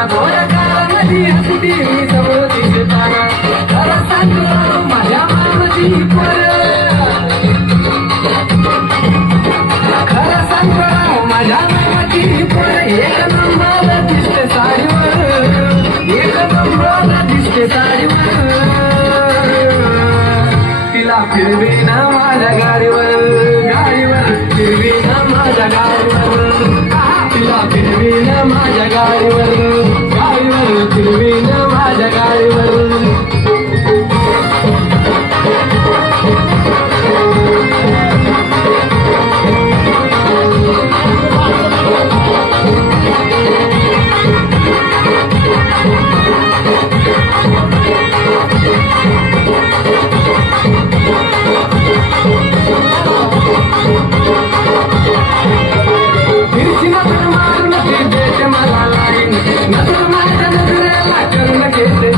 नसताना असती मी समोर दिसताना खरं माझ्या मानती पर. खरं माझ्या मानती पर एक नंबर दिसते साडीवर. एक नंबर दिसते साडीवर. तिला फिरवे ना माझ्या गाडीवर गाडीवर फिरवी ना माझ्या गाडीवर. माझ्या गाडीवरून Thank you. este